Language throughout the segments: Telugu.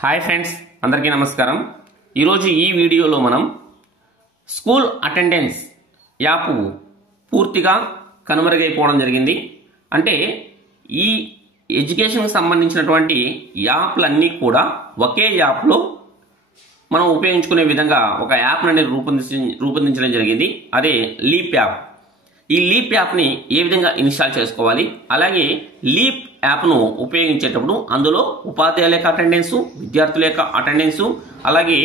హాయ్ ఫ్రెండ్స్, అందరికీ నమస్కారం. ఈరోజు ఈ వీడియోలో మనం స్కూల్ అటెండెన్స్ యాప్ పూర్తిగా కనుమరుగైపోవడం జరిగింది. అంటే ఈ ఎడ్యుకేషన్కి సంబంధించినటువంటి యాప్లన్నీ కూడా ఒకే యాప్లో మనం ఉపయోగించుకునే విధంగా ఒక యాప్ అనేది రూపొందించడం జరిగింది. అదే లీప్ యాప్. ఈ లీప్ యాప్ని ఏ విధంగా ఇన్స్టాల్ చేసుకోవాలి, అలాగే లీప్ యాప్ను ఉపయోగించేటప్పుడు అందులో ఉపాధ్యాయుల యొక్క అటెండెన్సు, విద్యార్థుల యొక్క అటెండెన్సు, అలాగే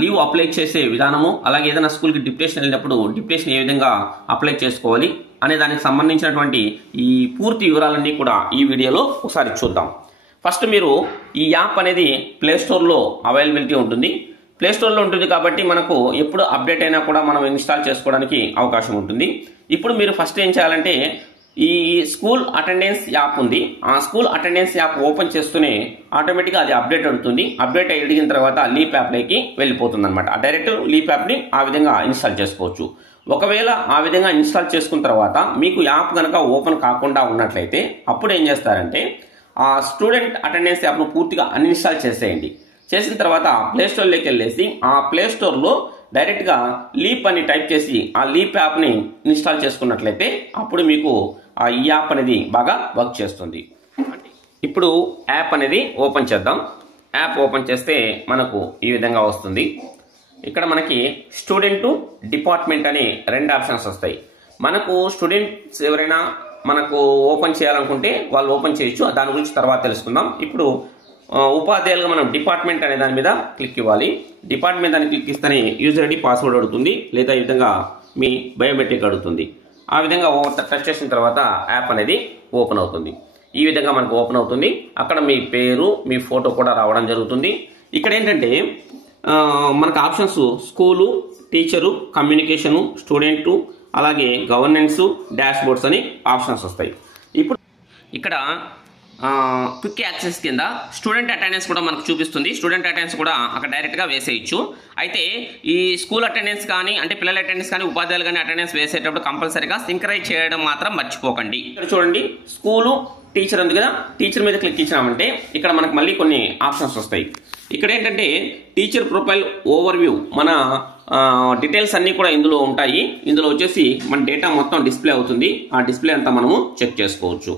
లీవ్ అప్లై చేసే విధానము, అలాగే ఏదైనా స్కూల్కి డిప్యుటేషన్ వెళ్ళినప్పుడు డిప్యుటేషన్ ఏ విధంగా అప్లై చేసుకోవాలి అనే దానికి సంబంధించినటువంటి ఈ పూర్తి వివరాలన్నీ కూడా ఈ వీడియోలో ఒకసారి చూద్దాం. ఫస్ట్ మీరు ఈ యాప్ అనేది ప్లేస్టోర్లో అవైలబిలిటీ ఉంటుంది. ప్లేస్టోర్లో ఉంటుంది కాబట్టి మనకు ఎప్పుడు అప్డేట్ అయినా కూడా మనం ఇన్స్టాల్ చేసుకోవడానికి అవకాశం ఉంటుంది. ఇప్పుడు మీరు ఫస్ట్ ఏం చేయాలంటే ఈ స్కూల్ అటెండెన్స్ యాప్ ఉంది. ఆ స్కూల్ అటెండెన్స్ యాప్ ఓపెన్ చేస్తూనే ఆటోమేటిక్గా అది అప్డేట్ అడుగుతుంది. అప్డేట్ అడిగిన తర్వాత లీప్ యాప్లోకి వెళ్ళిపోతుంది అనమాట. డైరెక్ట్ లీప్ యాప్ని ఆ విధంగా ఇన్స్టాల్ చేసుకోవచ్చు. ఒకవేళ ఆ విధంగా ఇన్స్టాల్ చేసుకున్న తర్వాత మీకు యాప్ కనుక ఓపెన్ కాకుండా ఉన్నట్లయితే అప్పుడు ఏం చేస్తారంటే ఆ స్టూడెంట్ అటెండెన్స్ యాప్ను పూర్తిగా అన్ఇన్స్టాల్ చేసేయండి. చేసిన తర్వాత ప్లేస్టోర్లోకి వెళ్ళేసి ఆ ప్లేస్టోర్లో డైరెక్ట్గా లీప్ అని టైప్ చేసి ఆ లీప్ యాప్ని ఇన్స్టాల్ చేసుకున్నట్లయితే అప్పుడు మీకు ఈ యాప్ అనేది బాగా వర్క్ చేస్తుంది. ఇప్పుడు యాప్ అనేది ఓపెన్ చేద్దాం. యాప్ ఓపెన్ చేస్తే మనకు ఈ విధంగా వస్తుంది. ఇక్కడ మనకి స్టూడెంట్, డిపార్ట్మెంట్ అని రెండు ఆప్షన్స్ వస్తాయి. మనకు స్టూడెంట్స్ ఎవరైనా మనకు ఓపెన్ చేయాలనుకుంటే వాళ్ళు ఓపెన్ చేయొచ్చు. దాని గురించి తర్వాత తెలుసుకుందాం. ఇప్పుడు ఉపాధ్యాయులుగా మనం డిపార్ట్మెంట్ అనే దాని మీద క్లిక్ ఇవ్వాలి. డిపార్ట్మెంట్ దాన్ని క్లిక్ ఇస్తేనే యూజర్ ఐడి, పాస్వర్డ్ అడుగుతుంది, లేదా ఈ విధంగా మీ బయోమెట్రిక్ అడుగుతుంది. ఆ విధంగా టచ్ చేసిన తర్వాత యాప్ అనేది ఓపెన్ అవుతుంది. ఈ విధంగా మనకు ఓపెన్ అవుతుంది. అక్కడ మీ పేరు, మీ ఫోటో కూడా రావడం జరుగుతుంది. ఇక్కడ ఏంటంటే మనకు options school, teacher, communication, student, అలాగే గవర్నెన్స్, డాష్ బోర్డ్స్ అని ఆప్షన్స్ వస్తాయి. ఇప్పుడు ఇక్కడ క్విక్ యాక్సెస్ కింద స్టూడెంట్ అటెండెన్స్ కూడా మనకు చూపిస్తుంది. స్టూడెంట్ అటెండెన్స్ కూడా అక్కడ డైరెక్ట్గా వేసేయచ్చు. అయితే ఈ స్కూల్ అటెండెన్స్ కానీ, అంటే పిల్లల అటెండెన్స్ కానీ, ఉపాధ్యాయులు కానీ అటెండెన్స్ వేసేటప్పుడు కంపల్సరీగా సింక్రైజ్ చేయడం మాత్రం మర్చిపోకండి. ఇక్కడ చూడండి, స్కూలు, టీచర్ ఉంది కదా, టీచర్ మీద క్లిక్ ఇచ్చినామంటే ఇక్కడ మనకు మళ్ళీ కొన్ని ఆప్షన్స్ వస్తాయి. ఇక్కడ ఏంటంటే టీచర్ ప్రొఫైల్ ఓవర్వ్యూ, మన డీటెయిల్స్ అన్నీ కూడా ఇందులో ఉంటాయి. ఇందులో వచ్చేసి మన డేటా మొత్తం డిస్ప్లే అవుతుంది. ఆ డిస్ప్లే అంతా మనము చెక్ చేసుకోవచ్చు.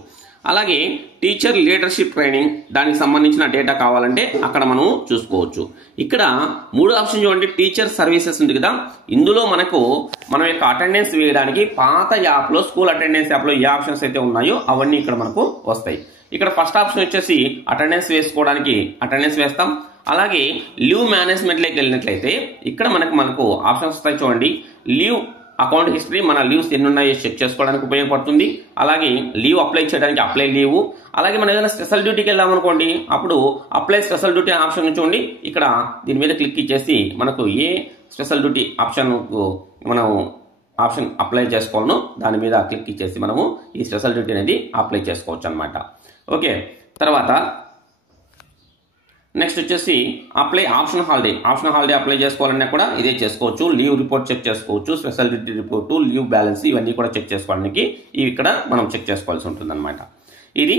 అలాగే టీచర్ లీడర్షిప్ ట్రైనింగ్, దానికి సంబంధించిన డేటా కావాలంటే అక్కడ మనం చూసుకోవచ్చు. ఇక్కడ మూడు ఆప్షన్ చూడండి. టీచర్ సర్వీసెస్ ఉంది కదా, ఇందులో మనకు మన యొక్క అటెండెన్స్ వేయడానికి పాత యాప్లో, స్కూల్ అటెండెన్స్ యాప్లో ఏ ఆప్షన్స్ అయితే ఉన్నాయో అవన్నీ ఇక్కడ మనకు వస్తాయి. ఇక్కడ ఫస్ట్ ఆప్షన్ వచ్చేసి అటెండెన్స్ వేసుకోవడానికి అటెండెన్స్ వేస్తాం. అలాగే లీవ్ మేనేజ్మెంట్లోకి వెళ్ళినట్లయితే ఇక్కడ మనకు ఆప్షన్స్ వస్తాయి చూడండి. లీవ్ అకౌంట్ హిస్టరీ, మన లీవ్స్ ఎన్ని ఉన్నాయో చెక్ చేసుకోవడానికి ఉపయోగపడుతుంది. అలాగే లీవ్ అప్లై చేయడానికి అప్లై లీవ్, అలాగే మనం ఏదైనా స్పెషల్ డ్యూటీకి వెళ్ళామనుకోండి అప్పుడు అప్లై స్పెషల్ డ్యూటీ ఆప్షన్ చూడండి. ఇక్కడ దీని మీద క్లిక్ ఇచ్చేసి మనకు ఏ స్పెషల్ డ్యూటీ ఆప్షన్కు మనం ఆప్షన్ అప్లై చేసుకోవాలను దాని మీద క్లిక్ ఇచ్చేసి మనము ఈ స్పెషల్ డ్యూటీ అనేది అప్లై చేసుకోవచ్చు అనమాట. ఓకే, తర్వాత నెక్స్ట్ వచ్చేసి అప్లై ఆప్షన్ హాలిడే అప్లై చేసుకోవాలన్నా కూడా ఇదే చేసుకోవచ్చు. లీవ్ రిపోర్ట్ చెక్ చేసుకోవచ్చు, special duty report, leave balance ఇవన్నీ కూడా చెక్ చేసుకోవడానికి ఇక్కడ మనం చెక్ చేసుకోవాల్సి ఉంటుంది అనమాట. ఇది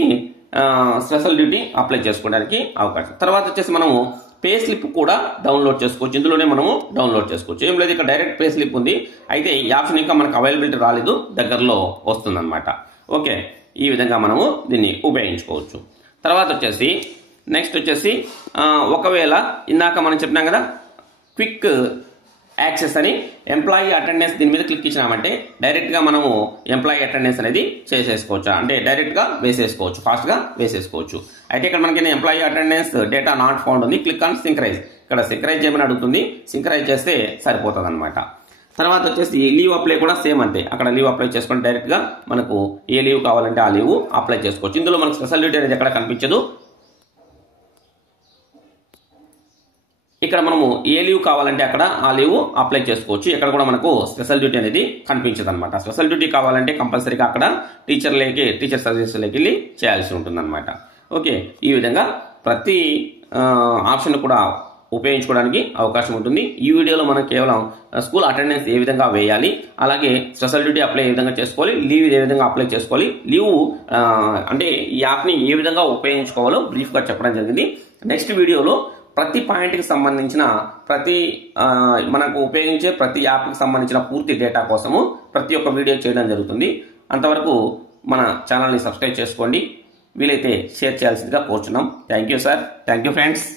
స్పెషల్ డ్యూటీ అప్లై చేసుకోవడానికి అవకాశం. తర్వాత వచ్చేసి మనము పే స్లిప్ కూడా డౌన్లోడ్ చేసుకోవచ్చు. ఇందులోనే మనము డౌన్లోడ్ చేసుకోవచ్చు. ఏం లేదు, ఇక్కడ డైరెక్ట్ పే స్లిప్ ఉంది. అయితే ఈ ఆప్షన్ ఇంకా మనకు అవైలబిలిటీ రాలేదు, దగ్గరలో వస్తుందన్నమాట. ఓకే, ఈ విధంగా మనము దీన్ని ఉపయోగించుకోవచ్చు. తర్వాత వచ్చేసి నెక్స్ట్ వచ్చేసి ఒకవేళ ఇందాక మనం చెప్పినాం కదా క్విక్ యాక్సెస్ అని, ఎంప్లాయీ అటెండెన్స్ దీని మీద క్లిక్ ఇచ్చినామంటే డైరెక్ట్గా మనము ఎంప్లాయీ అటెండెన్స్ అనేది చేసేసుకోవచ్చు. అంటే డైరెక్ట్గా వేసేసుకోవచ్చు, ఫాస్ట్గా వేసేసుకోవచ్చు. అయితే ఇక్కడ మనకి employee attendance data not found ఉంది. Click on synchronise. ఇక్కడ సింక్రైజ్ చేయమని అడుగుతుంది. సింక్రైజ్ చేస్తే సరిపోతుంది అనమాట. తర్వాత వచ్చేసి లీవ్ అప్లై కూడా సేమ్ అంతే. అక్కడ లీవ్ అప్లై చేసుకుంటే డైరెక్ట్గా మనకు ఏ లీవ్ కావాలంటే ఆ లీవ్ అప్లై చేసుకోవచ్చు. ఇందులో మనకు స్పెషల్ డ్యూటీ అనేది ఎక్కడ కనిపించదు. ఇక్కడ మనము ఏ లీవ్ కావాలంటే అక్కడ ఆ లీవ్ అప్లై చేసుకోవచ్చు. ఇక్కడ కూడా మనకు స్పెషల్ డ్యూటీ అనేది కనిపించదు అనమాట. స్పెషల్ డ్యూటీ కావాలంటే కంపల్సరీగా అక్కడ టీచర్ సర్వీస్లోకి వెళ్ళి చేయాల్సి ఉంటుంది అనమాట. ఓకే, ఈ విధంగా ప్రతి ఆప్షన్ కూడా ఉపయోగించుకోవడానికి అవకాశం ఉంటుంది. ఈ వీడియోలో మనం కేవలం స్కూల్ అటెండెన్స్ ఏ విధంగా వేయాలి, అలాగే స్పెషల్ డ్యూటీ అప్లై ఏ విధంగా చేసుకోవాలి, లీవ్ ఏ విధంగా అప్లై చేసుకోవాలి, లీవ్ అంటే ఈ యాప్ని ఏ విధంగా ఉపయోగించుకోవాలో బ్రీఫ్గా చెప్పడం జరిగింది. నెక్స్ట్ వీడియోలో ప్రతి పాయింట్కి సంబంధించిన మనకు ఉపయోగించే ప్రతి యాప్కి సంబంధించిన పూర్తి డేటా కోసము ప్రతి ఒక్క వీడియో చేయడం జరుగుతుంది. అంతవరకు మన ఛానల్ని సబ్స్క్రైబ్ చేసుకోండి, వీలైతే షేర్ చేయాల్సిందిగా కోరుచున్నాం. Thank you sir, thank you friends.